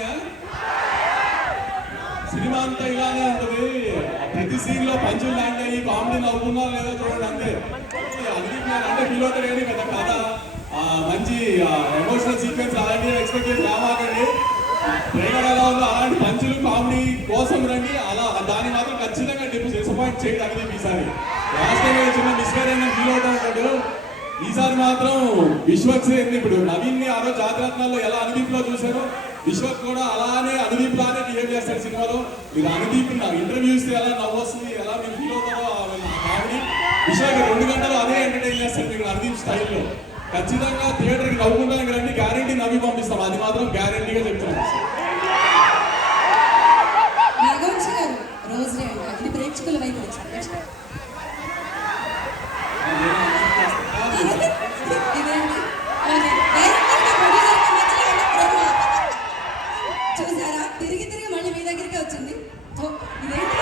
అయినాయా? సినిమా అంతా ఇలానే ఉంటుంది. ప్రతి సీన్ లో పంచులు ల్యాండ్ అయ్యి కామెడీ నవ్వుకున్నా లేదా చూడండి అంతే. అంటే ఫీల్ అవుతారు కానీ పెద్ద కథ మంచి ఎమోషనల్ సీక్వెన్స్ అలాంటివి ఎక్స్పెక్ట్ చేసి రావాలండి. ట్రైలర్ ఎలా ఉందో అలాంటి పంచులు కామెడీ కోసం రండి. అలా దాన్ని మాత్రం ఖచ్చితంగా డిసప్పాయింట్ చేయడం అనేది ఈసారి. లాస్ట్ టైం చిన్న మిస్ఫేర్ అయినా ఫీల్ అవుతా ఉంటాడు. ఈసారి మాత్రం విశ్వక్ ఇప్పుడు నవీన్ ని ఆ రోజు జాతిరత్నాల్లో ఎలా అనుదీప్ లో చూశారో విశ్వక్ కూడా అలానే అనుదీప్ లానే బిహేవ్ చేస్తారు సినిమాలో. మీరు అనుదీప్ ఇంటర్వ్యూ ఇస్తే ఎలా నవ్వు వస్తుంది, ఎలా మీరు ఫీల్ అవుతారో కామెడీ విశ్వక్ 2 గంటలు అదే ఎంటర్టైన్ చేస్తారు మీకు అనుదీప్ స్టైల్లో. ఖచ్చితంగా థియేటర్కి నవ్వుకుంటానికి రండి, గ్యారెంటీ నవ్వి పంపిస్తాం, అది మాత్రం గ్యారెంటీగా చెప్తున్నాం. నాగవంశి గారు రోజు ఇది ప్రేక్షకుల వైపు చూసారా, తిరిగి తిరిగి మళ్ళీ మీ దగ్గరికి వచ్చింది. ఇదేంటి